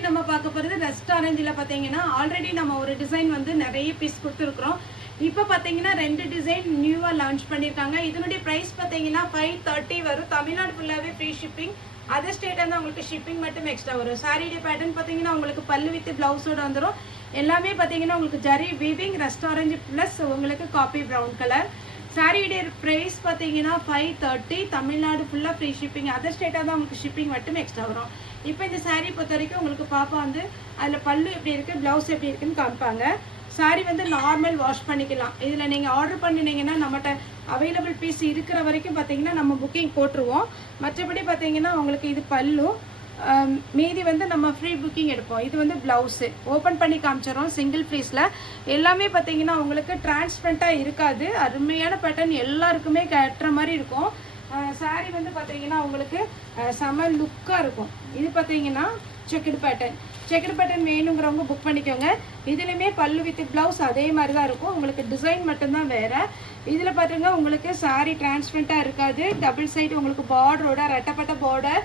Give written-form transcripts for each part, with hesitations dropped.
இன்னைக்கு நம்ம பார்க்க போகிறது ரெஸ்டாரண்ட்டில் பார்த்தீங்கன்னா ஆல்ரெடி நம்ம ஒரு டிசைன் வந்து நிறைய பீஸ் கொடுத்துருக்குறோம். இப்போ பார்த்தீங்கன்னா 2 டிசைன் நியூவாக லான்ச் பண்ணியிருக்காங்க. இதனுடைய ப்ரைஸ் பார்த்தீங்கன்னா 530 வரும். தமிழ்நாடு ஃபுல்லாகவே ஃப்ரீ ஷிப்பிங். அதர் ஸ்டேட்டாக இருந்தால் உங்களுக்கு ஷிப்பிங் மட்டும் எக்ஸ்ட்ரா வரும். சாரியுடைய பேட்டர்ன் பார்த்தீங்கன்னா உங்களுக்கு பல்லு வித் ப்ளவுஸோட வந்துடும். எல்லாமே பார்த்தீங்கன்னா உங்களுக்கு ஜரி வீவிங் ரெஸ்டாரண்ட் ப்ளஸ் உங்களுக்கு காப்பி ப்ரௌன் கலர். சாரியுடைய ப்ரைஸ் பார்த்தீங்கன்னா 530. தமிழ்நாடு ஃபுல்லாக ஃப்ரீ ஷிப்பிங். அதர் ஸ்டேட்டாக தான் உங்களுக்கு ஷிப்பிங் மட்டும் எக்ஸ்ட்ரா வரும். இப்போ இந்த சாரீ பொறுத்த வரைக்கும் உங்களுக்கு பாப்பா வந்து அதில் பல்லு எப்படி இருக்குது, ப்ளவுஸ் எப்படி இருக்குன்னு காமிப்பாங்க. சாரீ வந்து நார்மல் வாஷ் பண்ணிக்கலாம். இதில் நீங்கள் ஆர்டர் பண்ணினீங்கன்னா நம்மகிட்ட அவைலபிள் பீஸ் இருக்கிற வரைக்கும் பார்த்தீங்கன்னா நம்ம புக்கிங் போட்டுருவோம். மற்றபடி பார்த்தீங்கன்னா உங்களுக்கு இது பல்லு, மீதி வந்து நம்ம ஃப்ரீ புக்கிங் எடுப்போம். இது வந்து ப்ளவுஸு ஓப்பன் பண்ணி காமிச்சிடறோம். சிங்கிள் பீஸில் எல்லாமே பார்த்தீங்கன்னா உங்களுக்கு டிரான்ஸ்பரண்ட்டாக இருக்காது. அருமையான பேட்டர்ன், எல்லாருக்குமே கட்டுற மாதிரி இருக்கும். சாரீ வந்து பார்த்தீங்கன்னா உங்களுக்கு செம லுக்காக இருக்கும். இது பார்த்தீங்கன்னா செக்குடு பேட்டர்ன் வேணுங்கிறவங்க புக் பண்ணிக்கோங்க. இதுலையுமே பல்லு வித் ப்ளவுஸ் அதே மாதிரி தான் இருக்கும். உங்களுக்கு டிசைன் மட்டும்தான் வேறு. இதில் பார்த்தீங்கன்னா உங்களுக்கு சாரீ டிரான்ஸ்பரண்ட்டாக இருக்காது. டபுள் சைடு உங்களுக்கு பார்டரோட ரெட்டப்பட்ட பார்டர்.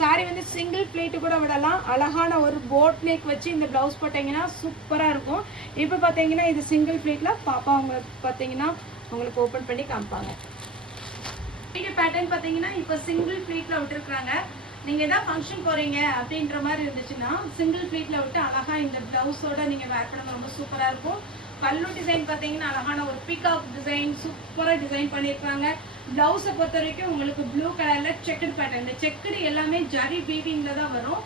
சாரீ வந்து சிங்கிள் ப்ளீட்டு கூட விடலாம். அழகான ஒரு போட் நெக் வச்சு இந்த ப்ளவுஸ் போட்டிங்கன்னா சூப்பராக இருக்கும். இப்போ பார்த்தீங்கன்னா இது சிங்கிள் ப்ளீட்டில் பாப்பா உங்களுக்கு பார்த்தீங்கன்னா உங்களுக்கு ஓப்பன் பண்ணி காமிப்பாங்க. வீடியோ பேட்டர்ன் பார்த்தீங்கன்னா இப்போ சிங்கிள் ப்ளீட்டில் விட்டுருக்குறாங்க. நீங்கள் எதாவது ஃபங்க்ஷன் போகிறீங்க அப்படின்ற மாதிரி இருந்துச்சுன்னா சிங்கிள் ப்ளீட்டில் விட்டு அழகாக இந்த ப்ளவுஸோட நீங்கள் வேர் பண்ண ரொம்ப சூப்பராக இருக்கும். பல்லு டிசைன் பார்த்தீங்கன்னா அழகான ஒரு பீகாக் டிசைன் சூப்பராக டிசைன் பண்ணியிருக்காங்க. ப்ளவுஸை பொறுத்த வரைக்கும் உங்களுக்கு ப்ளூ கலரில் செக்குடு பேட்டர்ன். இந்த செக்குடு எல்லாமே ஜரி வீவிங்கில் தான் வரும்.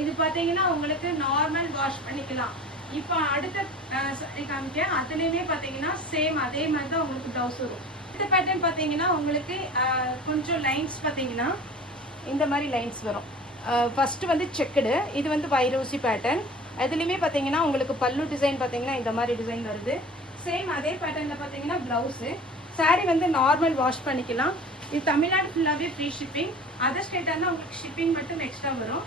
இது பார்த்தீங்கன்னா உங்களுக்கு நார்மல் வாஷ் பண்ணிக்கலாம். இப்போ அடுத்த காமிக்க அதுலேயுமே பார்த்தீங்கன்னா சேம் அதே மாதிரி தான் உங்களுக்கு ப்ளவுஸ் வரும். இந்த பேட்டர்ன் பார்த்தீங்கன்னா உங்களுக்கு கொஞ்சம் லைன்ஸ் பார்த்தீங்கன்னா இந்த மாதிரி லைன்ஸ் வரும். ஃபஸ்ட்டு வந்து செக்குடு, இது வந்து வைரோசி பேட்டர்ன். அதுலேயுமே பார்த்தீங்கன்னா உங்களுக்கு பல்லு டிசைன் பார்த்தீங்கன்னா இந்த மாதிரி டிசைன் வருது. சேம் அதே பேட்டர்னில் பார்த்தீங்கன்னா ப்ளவுஸு. சாரீ வந்து நார்மல் வாஷ் பண்ணிக்கலாம். இது தமிழ்நாடு ஃபுல்லாகவே ஃப்ரீ ஷிப்பிங். அதர் ஸ்டேட்டாக இருந்தால் உங்களுக்கு ஷிப்பிங் மட்டும் எக்ஸ்ட்ரா வரும்.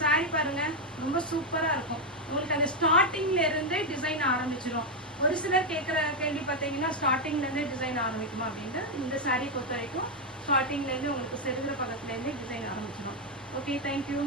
சாரீ பாருங்கள் ரொம்ப சூப்பராக இருக்கும். உங்களுக்கு அந்த ஸ்டார்டிங்லேருந்து டிசைன் ஆரம்பிச்சிடும். ஒரு சிலர் கேட்குற கேள்வி பார்த்தீங்கன்னா ஸ்டார்டிங்லேருந்தே டிசைன் ஆரம்பிக்குமா அப்படின்ட்டு. இந்த சாரீ பொறுத்த வரைக்கும் ஸ்டார்டிங்லேருந்து உங்களுக்கு செருகிற பக்கத்துலேருந்து டிசைன் ஆரம்பிச்சிடும். Okay, thank you.